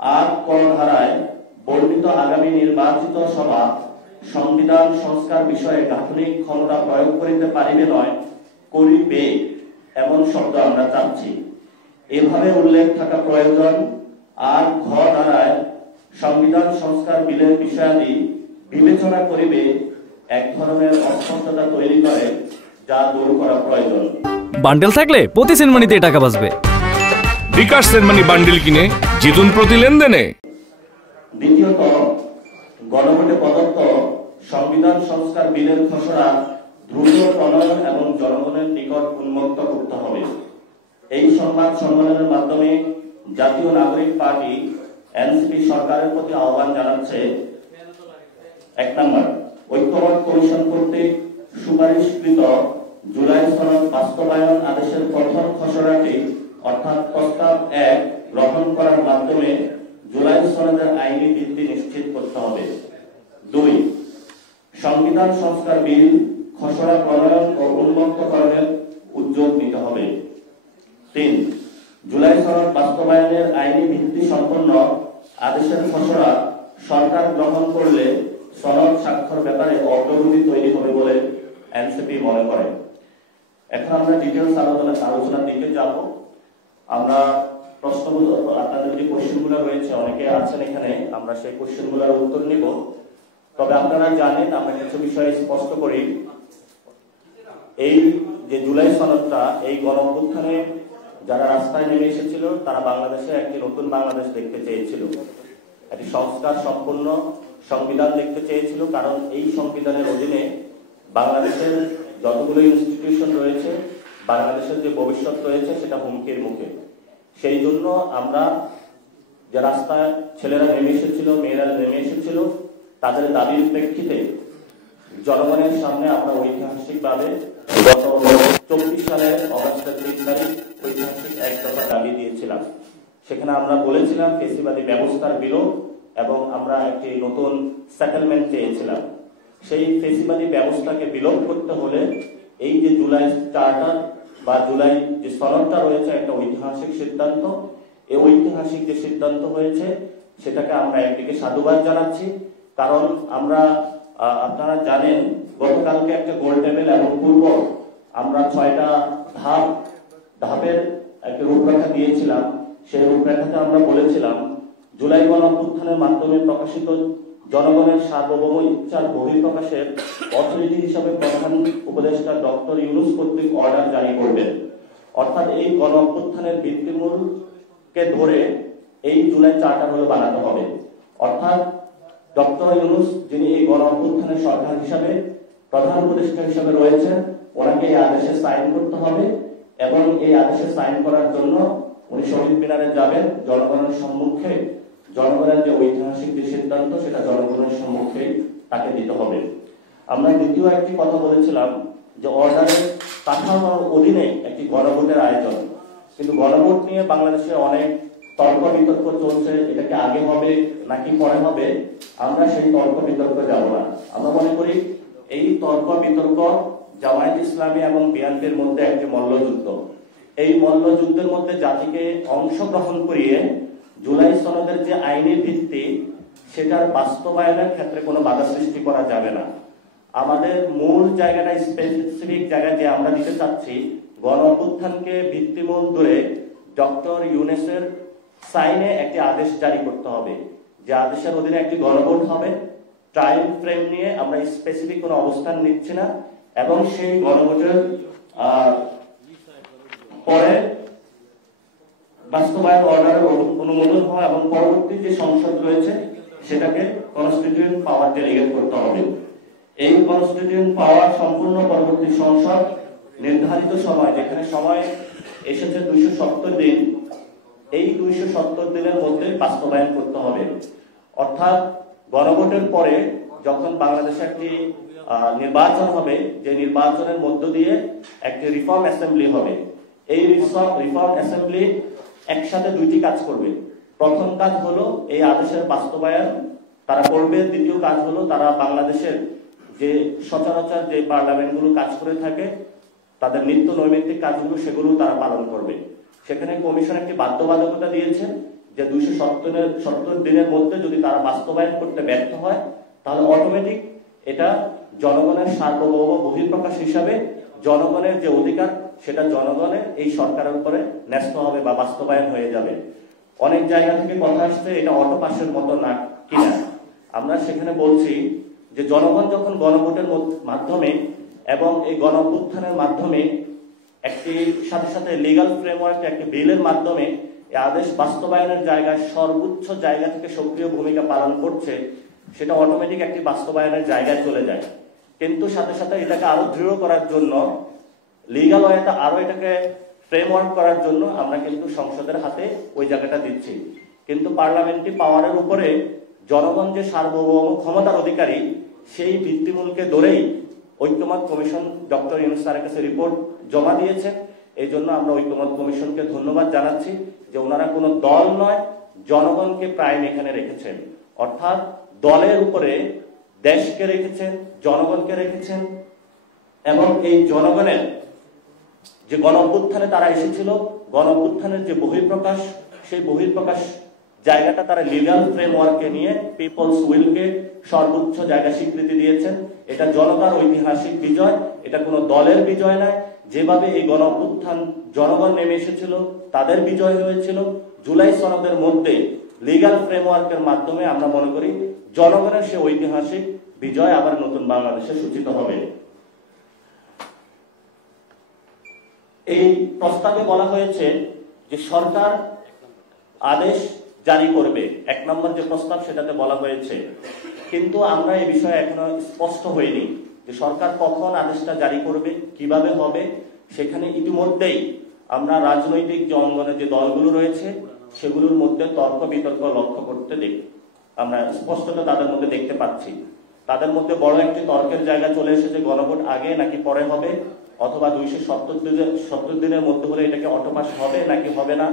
আর ক ধারায় বর্ণিত আগামী নির্বাচিত সভা সংবিধান সংস্কার বিষয়ে গাঠনিক ক্ষমতা প্রয়োগ করিতে পারিবে নয়, করিবে এমন শব্দ আমরা চাচ্ছি। এভাবে উল্লেখ থাকা প্রয়োজন। আর ঘ ধারায় সংবিধান সংস্কার বিলের বিষয়াদি বিবেচনা করিবে এক ধরনের অস্পষ্টতা তৈরি করে, যা দূর করা প্রয়োজন। বান্ডেল থাকলে প্রতি সেনমানিতে টাকা বাঁচবে। বিকাশ সেনমানি বান্ডেল কিনে জিতুন প্রতি লেনদেনে। দ্বিতীয়ত, গণভোটে প্রদত্ত সংবিধান সংস্কার বিলের খসড়া দ্রুত প্রণয়ন এবং জনগণের নিকট উন্মুক্ত করতে হবে। এই সংবাদ সম্মেলনের মাধ্যমে জাতীয় নাগরিক পার্টি এনসিপি সরকারের প্রতি আহ্বান জানাচ্ছে, 1 নম্বর, ঐক্যমত কমিশন কর্তৃক সুপারিশকৃত জুলাই সনদ বাস্তবায়ন আদেশের প্রথম খসড়াটি অর্থাৎ প্রস্তাব 1 গ্রহণ করার মাধ্যমে জুলাই সনদের আইনি ভিত্তি নিশ্চিত করতে হবে। 2, সংবিধান সংস্কার বিল খসড়া প্রণয়ন ও উন্মুক্তকরণের উদ্যোগ নিতে হবে। 3, জুলাই সনদ বাস্তবায়নের আইনি ভিত্তি সম্পন্ন আদেশের খসড়া সরকার গ্রহণ করলে সনদ স্বাক্ষর ব্যাপারে অগ্রগতি তৈরি হবে বলে এনসিপি মনে করে। এখন আমরা ডিটেইলস আলোচনার দিকে যাব। আমরা প্রশ্নগুলো, আপনাদের যে কোশ্চেনগুলো রয়েছে, অনেকে আছেন এখানে, আমরা সেই কোশ্চেনগুলোর উত্তর নিব। তবে আপনারা জানেন, আমরা কিছু বিষয় স্পষ্ট করি। এই যে জুলাই সনদটা, এই গণঅভ্যুত্থানে যারা রাস্তায় নেমে এসেছিল, তারা বাংলাদেশে একটি নতুন বাংলাদেশ দেখতে চেয়েছিল, একটি সংস্কার সম্পন্ন সংবিধান দেখতে চেয়েছিল। কারণ এই সংবিধানের অধীনে বাংলাদেশের যতগুলো ইনস্টিটিউশন রয়েছে, বাংলাদেশের যে ভবিষ্যৎ রয়েছে, সেটা হুমকির মুখে। সেই জন্য আমরা যে রাস্তায় ছেলেরা নেমে এসেছিল, মেয়েরা নেমে এসেছিল, তাদের দাবির প্রেক্ষিতে জনগণের সামনে আমরা ঐতিহাসিকভাবে গত 24 সালের অগাস্টের 3 তারিখ ঐতিহাসিক এক দফা দাবি দিয়েছিলাম। সেখানে আমরা বলেছিলাম ফেসিবাদী ব্যবস্থার বিলোপ এবং আমরা একটি নতুন সেটেলমেন্ট চেয়েছিলাম। সেই ফেসিবাদী ব্যবস্থাকে বিলোপ করতে হলে এই যে জুলাই চার্টার বা জুলাই যে সনদটা রয়েছে, একটা ঐতিহাসিক সিদ্ধান্ত। এই ঐতিহাসিক যে সিদ্ধান্ত হয়েছে, সেটাকে আমরা একদিকে সাধুবাদ জানাচ্ছি। কারণ আমরা, আপনারা জানেন, গতকালকে একটা গোল টেবিল এবং পূর্ব আমরা 6টা ধাপের একটা রূপরেখা দিয়েছিলাম। সেই রূপরেখাতে আমরা বলেছিলাম, জুলাই গণঅভ্যুত্থানের মাধ্যমে প্রকাশিত জনগণের সার্বভৌম ইচ্ছার বহিঃপ্রকাশের অথরিটি হিসাবে প্রধান উপদেষ্টা ডক্টর ইউনূস কর্তৃক অর্ডার জারি করবেন। অর্থাৎ এই গণঅভ্যুত্থানের ভিত্তিমূলকে ধরে এই জুলাই চার্টার হলো বানাতে হবে। অর্থাৎ ডক্টর ইউনূস, যিনি এই গণঅভ্যুত্থানের সরকার হিসাবে প্রধান উপদেষ্টা হিসাবে রয়েছেন, ওনাকে এই আদেশে সাইন করতে হবে এবং এই আদেশে সাইন করার জন্য উনি শহীদ মিনারে যাবেন। জনগণের সম্মুখে, জনগণের যে ঐতিহাসিক যে সিদ্ধান্ত, সেটা জনগণের সম্মুখে তাকে দিতে হবে। আমরা দ্বিতীয় একটি কথা বলেছিলাম যে অর্ডারের কাঠামোর অধীনে একটি গণভোটের আয়োজন। কিন্তু গণভোট নিয়ে বাংলাদেশে অনেক তর্ক বিতর্ক চলছে, এটাকে আগে হবে নাকি পরে হবে। আমরা সেই তর্ক বিতর্ক যাব না। আমরা মনে করি এই তর্ক বিতর্ক জামায়াত ইসলামী এবং বিএনপির মধ্যে একটি মল্লযুদ্ধ। এই মল্লযুদ্ধের মধ্যে জাতিকে অংশগ্রহণ করিয়ে জুলাই সনদের যে আইনি ভিত্তি, সেটার বাস্তবায়নের ক্ষেত্রে কোনো বাধা সৃষ্টি করা যাবে না। আমাদের মূল জায়গাটা, স্পেসিফিক জায়গা যে আমরা দিতে চাচ্ছি, গণঅভ্যুত্থানকে ভিত্তিমূল ধরে ডক্টর ইউনূসের সাইনে একটি আদেশ জারি করতে হবে, যে আদেশের অধীনে একটি গণভোট হবে। টাইম ফ্রেম নিয়ে আমরা স্পেসিফিক কোনো অবস্থান নিচ্ছি না এবং সেই গণভোটের পরে বাস্তবায়ন অর্ডারের অনুমোদন হওয়া এবং পরবর্তী যে সংসদ রয়েছে, সেটাকে কনস্টিটিউয়েন্ট পাওয়ার ডেলিগেট করতে হবে। এই কনস্টিটিউয়েন্ট পাওয়ার সম্পূর্ণ পরবর্তী সংসদ নির্ধারিত সময়, যেখানে সময় এসেছে 270 দিন, এই 270 দিনের মধ্যে বাস্তবায়ন করতে হবে। অর্থাৎ গণভোটের পরে যখন বাংলাদেশে একটি নির্বাচন হবে, যে নির্বাচনের মধ্য দিয়ে একটি রিফর্ম অ্যাসেম্বলি হবে, এই রিফর্ম অ্যাসেম্বলি একসাথে দুইটি কাজ করবে। প্রথম কাজ হলো এই আদেশের বাস্তবায়ন তারা করবে। দ্বিতীয় কাজ হলো তারা বাংলাদেশের যে সচরাচর যে পার্লামেন্টগুলো কাজ করে থাকে, তাদের নিত্য নৈমিত্তিক কাজগুলো, সেগুলো তারা পালন করবে। সেখানে কমিশন একটি বাধ্যবাধকতা দিয়েছে যে 270 দিনের মধ্যে যদি তারা বাস্তবায়ন করতে ব্যর্থ হয়, তাহলে অটোমেটিক এটা জনগণের সার্বভৌম বহিঃপ্রকাশ হিসাবে জনগণের যে অধিকার সেটা জনগণের এই সরকারের উপরে ন্যস্ত হবে বা বাস্তবায়ন হয়ে যাবে। অনেক জায়গা থেকে কথা আসছে এটা অটো পাসের মতো না কিনা। আমরা সেখানে বলছি যে জনগণ যখন গণভোটের মাধ্যমে এবং এই গণঅভ্যুত্থানের মাধ্যমে একটি সাথে সাথে লিগ্যাল ফ্রেমওয়ার্ক একটি বিলের মাধ্যমে এই আদেশ বাস্তবায়নের জায়গায় সর্বোচ্চ জায়গা থেকে সক্রিয় ভূমিকা পালন করছে, সেটা অটোমেটিক একটি বাস্তবায়নের জায়গায় চলে যায়। কিন্তু সাথে সাথে এটাকে আরো দৃঢ় করার জন্য লিগ্যাল ওয়েতে আরো এটাকে ফ্রেমওয়ার্ক করার জন্য আমরা কিন্তু সংসদের হাতে ওই জায়গাটা দিচ্ছি। কিন্তু পার্লামেন্টারি পাওয়ারের উপরে জনগণ যে সার্বভৌম ক্ষমতার অধিকারী, সেই ভিত্তিমূলকে ধরেই ঐক্যমত কমিশন ডক্টর ইউনূস স্যারের কাছে রিপোর্ট জমা দিয়েছেন। এই জন্য আমরা ঐক্যমত কমিশনকে ধন্যবাদ জানাচ্ছি যে ওনারা কোনো দল নয়, জনগণকে প্রাইম এখানে রেখেছেন। অর্থাৎ দলের উপরে দেশকে রেখেছেন, জনগণকে রেখেছেন, এবং এই জনগণের যে গণঅভ্যুত্থানে তারা এসেছিল, গণঅভ্যুত্থানের যে বহিঃপ্রকাশ, সেই বহিঃপ্রকাশ জায়গাটা তারা লিগ্যাল ফ্রেমওয়ার্কে নিয়ে পিপলস উইলকে সর্বোচ্চ জায়গা স্বীকৃতি দিয়েছেন। এটা জনতার ঐতিহাসিক বিজয়, এটা কোনো দলের বিজয় নয়। যেভাবে এই গণঅভ্যুত্থান জনগণ নেমে এসেছিল, তাদের বিজয় হয়েছিল, জুলাই সনদের মধ্যে লিগ্যাল ফ্রেমওয়ার্কের মাধ্যমে আমরা মনে করি জনগণের সে ঐতিহাসিক বিজয় আবার নতুন বাংলাদেশে সূচিত হবে। এই প্রস্তাবে বলা হয়েছে যে সরকার আদেশ জারি করবে, 1 নম্বর যে প্রস্তাব সেটাতে বলা হয়েছে। কিন্তু আমরা এই বিষয়ে এখনো স্পষ্ট হইনি যে সরকার কখন আদেশটা জারি করবে, কিভাবে হবে। সেখানে ইতিমধ্যেই আমরা রাজনৈতিক যে অঙ্গনে যে দলগুলো রয়েছে সেগুলোর মধ্যে তর্ক বিতর্ক লক্ষ্য করতে দেখি, আমরা স্পষ্টত তাদের মধ্যে দেখতে পাচ্ছি। তাদের মধ্যে বড় একটি তর্কের জায়গা চলে এসেছে, গণভোট আগে নাকি পরে হবে, অথবা 270 দিনের মধ্যে হলে এটাকে অটোপাস হবে নাকি হবে না।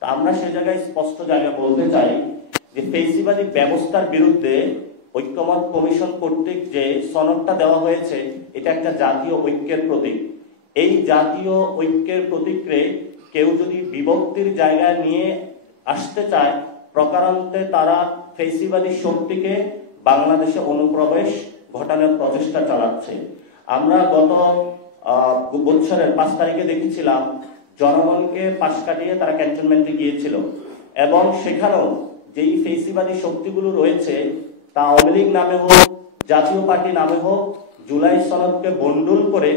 তা আমরা সে জায়গায় স্পষ্ট জায়গায় বলতে চাই যে ফেসিবাদী ব্যবস্থার বিরুদ্ধে ঐক্যমত কমিশন কর্তৃক যে সনদটা দেওয়া হয়েছে এটা একটা জাতীয় ঐক্যের প্রতীক। এই জাতীয় ঐক্যের প্রতীকে কেউ যদি বিভক্তির জায়গায় নিয়ে আসতে চায়, প্রকারান্তে তারা ফেসিবাদী শক্তিকে বাংলাদেশে অনুপ্রবেশ ঘটানোর প্রচেষ্টা চালাচ্ছে। আমরা গত বছরের 5 তারিখে দেখেছিলাম জনগণকে পাশ কাটিয়ে তারা ক্যান্টনমেন্টে গিয়েছিল, এবং সেখানেও যেই ফেসিবাদী শক্তিগুলো রয়েছে তা আওয়ামী লীগ নামে হোক, জাতীয় পার্টি নামে হোক, জুলাই সনদকে বন্ডুল করে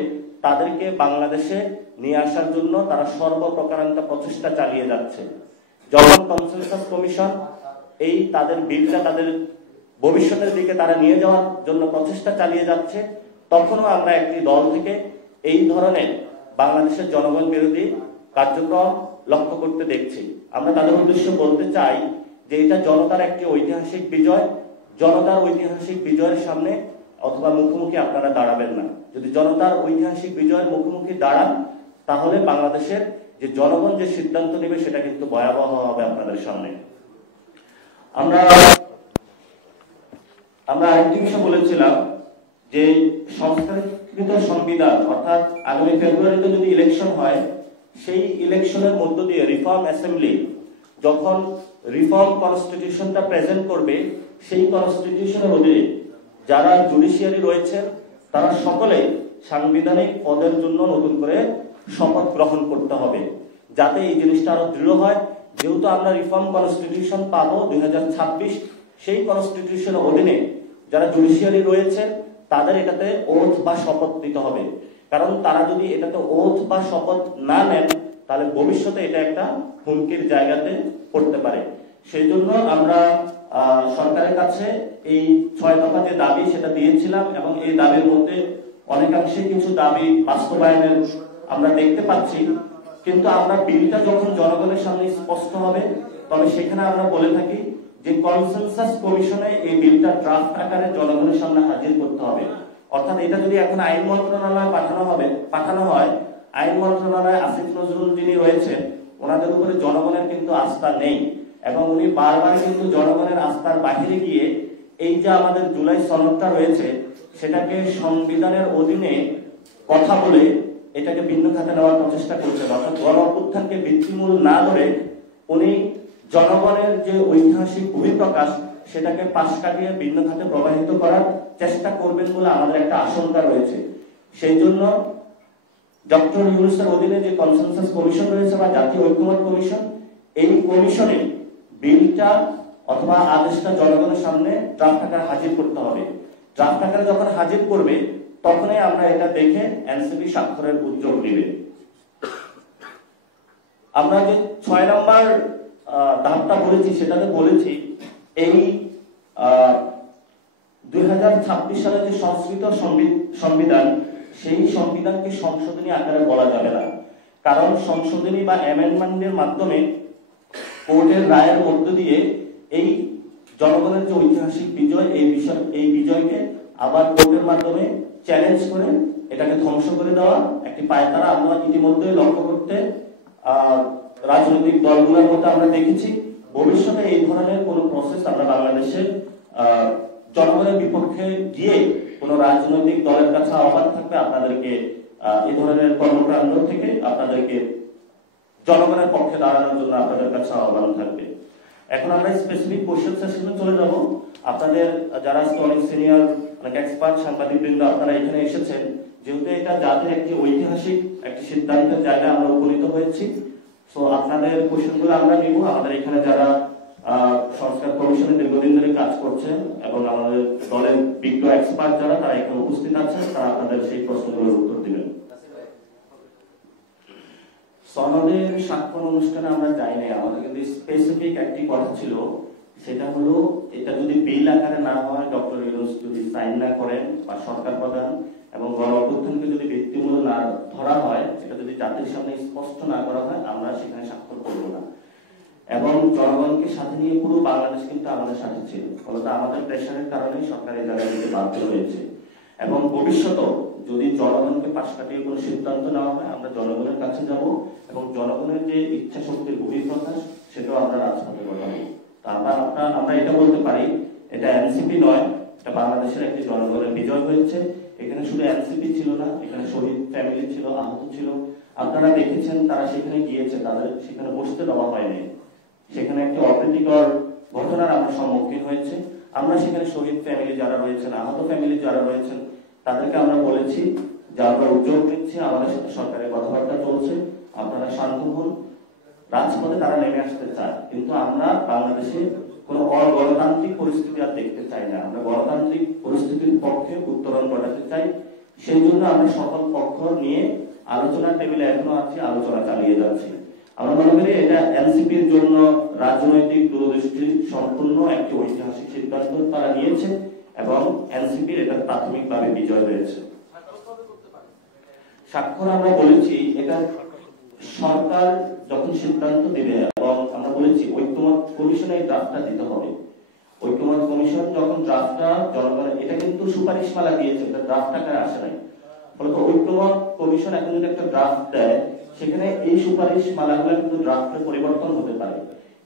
তাদেরকে বাংলাদেশে নিয়ে আসার জন্য তারা সর্বপ্রকারান্ত প্রচেষ্টা চালিয়ে যাচ্ছে। যখন কনসেনসাস কমিশন এই তাদের বিলটা তাদের ভবিষ্যতের দিকে তারা নিয়ে যাওয়ার জন্য প্রচেষ্টা চালিয়ে যাচ্ছে, তখনও আমরা একটি দল থেকে এই ধরনের বাংলাদেশের জনগণ বিরোধী কার্যক্রম লক্ষ্য করতে দেখছি। আমরা তাদের উদ্দেশ্যে বলতে চাই যে এটা জনতার একটি ঐতিহাসিক বিজয়। জনতার ঐতিহাসিক বিজয়ের সামনে অথবা মুখোমুখি আপনারা দাঁড়াবেন না। যদি জনতার ঐতিহাসিক বিজয়ের মুখোমুখি দাঁড়ান, তাহলে বাংলাদেশের যে জনগণ যে সিদ্ধান্ত নেবে সেটা কিন্তু ভয়াবহ হবে আপনাদের সামনে। আমরা আরেকটি বিষয় বলেছিলাম যে সংস্কারকৃত সংবিধান, অর্থাৎ আগামী ফেব্রুয়ারিতে যদি ইলেকশন হয়, সেই ইলেকশনের মধ্য দিয়ে রিফর্ম অ্যাসেম্বলি যখন রিফর্ম কনস্টিটিউশনটা প্রেজেন্ট করবে, সেই কনস্টিটিউশনের অধীনে যারা জুডিশিয়ারি রয়েছে তারা সকলে সাংবিধানিক পদের জন্য নতুন করে শপথ গ্রহণ করতে হবে, যাতে এই জিনিসটা আরো দৃঢ় হয়। যেহেতু আমরা রিফর্ম কনস্টিটিউশন পাবো 2026, সেই কনস্টিটিউশনের অধীনে যারা জুডিশিয়ারি রয়েছে তাদের এটাতে ওথ বা শপথ দিতে হবে। কারণ তারা যদি এটাতে ওথ বা শপথ না নেন, তাহলে ভবিষ্যতে এটা একটা হুমকির জায়গাতে পড়তে পারে। সেই জন্য আমরা সরকারের কাছে এই 6 দফা যে দাবি সেটা দিয়েছিলাম, এবং এই দাবির মধ্যে অনেকাংশে কিছু দাবি বাস্তবায়নের আমরা দেখতে পাচ্ছি। কিন্তু আমরা বিলটা যখন জনগণের সামনে স্পষ্ট হবে, তবে সেখানে আমরা বলে থাকি যে কনসেনসাস কমিশনে এই বিলটা ড্রাফট আকারে জনগণের সামনে হাজির করতে হবে। অর্থাৎ এটা যদি এখন আইন মন্ত্রণালয়ে পাঠানো হয়, আইন মন্ত্রণালয়ে আসিফ নজরুল যিনি রয়েছেন ওনাদের উপরে জনগণের কিন্তু আস্থা নেই, এবং উনি বারবার কিন্তু জনগণের আস্থার বাহিরে গিয়ে এই যে আমাদের জুলাই সনদটা রয়েছে সেটাকে সংবিধানের অধীনে কথা বলে এটাকে ভিন্ন খাতে নেওয়ার প্রচেষ্টা করছেন। অর্থাৎ গণ অভ্যুত্থানকে ভিত্তিমূল না ধরে উনি জনগণের যে ঐতিহাসিক বহিঃপ্রকাশ সেটাকে পাশ কাটিয়ে ভিন্ন খাতে প্রবাহিত করার চেষ্টা করবেন বলে আমাদের একটা আশঙ্কা রয়েছে। সেই জন্য ডক্টর ইউনূসের অধীনে যে কনসেনসাস কমিশন রয়েছে বা জাতীয় ঐক্যমত কমিশন, এই কমিশনে বিলটা অথবা আদেশটা জনগণের সামনে ড্রাফট আকারে হাজির করতে হবে। ড্রাফট আকারে যখন হাজির করবে তখনই আমরা এটা দেখে এনসিপি স্বাক্ষরের উদ্যোগ নেবে। আমরা যে 6 নম্বর ধাপটা বলেছি সেটাতে বলেছি এই 2026 সালে যে সংস্কৃত সংবিধান, সেই সংবিধানকে সংশোধনী আকারে বলা যাবে না, কারণ সংশোধনী বা অ্যামেন্ডমেন্টের মাধ্যমে কোর্টের রায়ের মধ্য দিয়ে এই জনগণের যে ঐতিহাসিক বিজয়, এই বিজয়কে আবার কোর্টের মাধ্যমে চ্যালেঞ্জ করে এটাকে ধ্বংস করে দেওয়া একটি পায়তারা আমরা ইতিমধ্যে লক্ষ্য করতে রাজনৈতিক দলগুলোর মধ্যে আমরা দেখেছি। ভবিষ্যতে এই ধরনের কোন প্রসেস আমরা বাংলাদেশে জনগণের বিপক্ষে গিয়ে কোন রাজনৈতিক দলের কাছে আহ্বান থাকবে আপনাদেরকে এই ধরনের কর্মকাণ্ড থেকে আপনাদেরকে জনগণের পক্ষে দাঁড়ানোর জন্য আপনাদের কাছে আহ্বান থাকবে। এখন আমরা স্পেসিফিক কোশ্চেন সেশনে চলে যাব। আপনাদের যারা অনেক সিনিয়র অনেক এক্সপার্ট সাংবাদিকবৃন্দ আপনারা এখানে এসেছেন, যেহেতু এটা যাদের একটি ঐতিহাসিক একটি সিদ্ধান্তের জায়গায় আমরা উপনীত হয়েছি, সো আপনাদের কোশ্চেনগুলো আমরা নিব। আমাদের এখানে যারা সংস্কার কমিশনে দীর্ঘদিন ধরে কাজ করছেন এবং আমাদের দলের বিজ্ঞ এক্সপার্ট যারা তারা এখানে উপস্থিত আছেন, তারা আপনাদের সেই প্রশ্নগুলোর উত্তর দিবেন। সনদের স্বাক্ষর অনুষ্ঠানে আমরা যাই নাই, আমাদের কিন্তু স্পেসিফিক একটি কথা ছিল, সেটা হলো এটা যদি বিল আকারে না হয়, ডক্টর ইউনূস যদি সাইন না করেন বা সরকার প্রধান এবং গণ অভ্যুত্থানকে যদি ভিত্তিমূলক না ধরা হয়, এটা যদি জাতির সামনে স্পষ্ট না করা হয়, আমরা সেখানে স্বাক্ষর করব না। এবং জনগণকে সাথে নিয়ে পুরো বাংলাদেশ কিন্তু আমাদের সাথে ছিল, ফলত আমাদের প্রেশারের কারণে সরকার এই জায়গায় দিতে বাধ্য হয়েছে। এবং ভবিষ্যতেও যদি জনগণকে পাশ কাটিয়ে কোনো সিদ্ধান্ত নেওয়া হয়, আমরা জনগণের কাছে যাব এবং জনগণের যে ইচ্ছা শক্তির বহিঃপ্রকাশ সেটাও আমরা রাজপথে ঘটাবো। আমরা এটা বলতে পারি, এটা এনসিপি নয়, এটা বাংলাদেশের একটি জনগণের বিজয় হয়েছে। এখানে শুধু এনসিপি ছিল না, এখানে শহীদ ফ্যামিলি ছিল, আহত ছিল। আপনারা দেখেছেন তারা সেখানে গিয়েছে, তাদের সেখানে বসতে দেওয়া হয়নি। সেখানে একটি অপ্রীতিকর ঘটনার আমরা সম্মুখীন হয়েছে। আমরা সেখানে শহীদ ফ্যামিলি যারা রয়েছেন, আহত ফ্যামিলি যারা রয়েছেন, তাদেরকে আমরা বলেছি যে আমরা উদ্যোগ নিচ্ছি, আমাদের সাথে সরকারের কথাবার্তা চলছে, আপনারা শান্ত হন। রাজপথে তারা নেমে আসতে চায়, কিন্তু আমরা বাংলাদেশে কোন অগণতান্ত্রিক পরিস্থিতি আর দেখতে চাই না। আমরা গণতান্ত্রিক পরিস্থিতির পক্ষে উত্তরণ ঘটাতে চাই। সেই জন্য আমরা সকল পক্ষ নিয়ে আলোচনার টেবিলে এখনো আছি, আলোচনা চালিয়ে যাচ্ছি। আমরা মনে করি এটা এনসিপির জন্য রাজনৈতিক দূরদৃষ্টি সম্পূর্ণ একটি ঐতিহাসিক সিদ্ধান্ত তারা নিয়েছে এবং এনসিপির এটা প্রাথমিকভাবে বিজয় হয়েছে। স্বাক্ষর আমরা বলেছি এটা সরকার যখন সিদ্ধান্ত দেবে, এবং আমরা বলেছি ঐক্যমত কমিশনে ড্রাফটটা দিতে হবে। ঐক্যমত কমিশন যখন ড্রাফটটা জনগণের, এটা কিন্তু সুপারিশমালা দিয়েছে, এটা ড্রাফট আকারে আসে নাই। ফলত ঐক্যমত কমিশন এখন যদি একটা ড্রাফট দেয়, সেখানে এই সুপারিশমালাগুলো কিন্তু ড্রাফটে পরিবর্তন হতে পারে।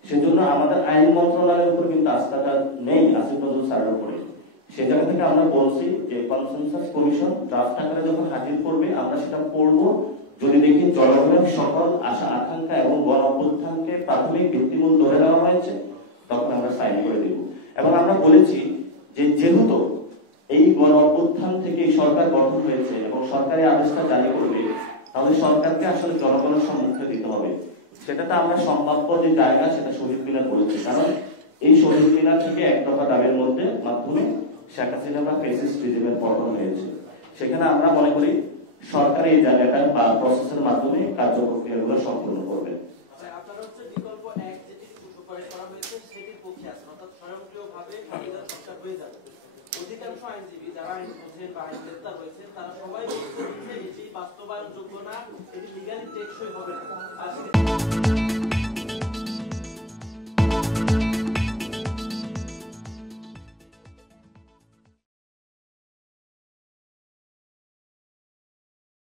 সেজন্য আমাদের আইন মন্ত্রণালয়ের উপর কিন্তু আস্থাটা নেই আসিফ নজরুল স্যারের উপরে। সেই জায়গা থেকে আমরা বলছি যে কনসেনসাস কমিশন ড্রাফট আকারে যখন হাজির করবে, আমরা সেটা পড়বো। যদি দেখি জনগণের সকল আশা আকাঙ্ক্ষা এবং গণ অভ্যুত্থানকে প্রাথমিক ভিত্তিমূল ধরে দেওয়া হয়েছে, তখন আমরা সাইন করে দেব। এবং আমরা বলেছি যে যেহেতু এই গণ অভ্যুত্থান থেকে সরকার গঠন হয়েছে এবং সরকারি আদেশটা জারি করবে, তাহলে সরকারকে আসলে জনগণের সম্মুখে দিতে হবে। সেটাতে আমরা সম্ভাব্য যে জায়গা সেটা শহীদ মিনার বলেছি, কারণ এই শহীদ মিনার থেকে এক দফা দাবির মাধ্যমে শেখ হাসিনা বা ফ্যাসিস্ট রিজিমের পতন হয়েছে। সেখানে আমরা মনে করি সরকার এই জায়গাটা বা প্রসেসের মাধ্যমে কার্যপ্রক্রিয়াগুলো সম্পূর্ণ করবে। আপনারা হচ্ছে বিকল্প এক যেটি সুপারিশ করা হয়েছে সেটির পক্ষে আছেন, অর্থাৎ স্বয়ংক্রিয়ভাবে সংবিধান সংস্কার হয়ে যাবে। অধিকাংশ আইনজীবী যারা আইন বোঝেন বা আইন গ্রেপ্তার হয়েছেন, তারা সবাই বলছেন যে এটি বাস্তবায়নযোগ্য না, এটি লিগালি টেকসই হবে না।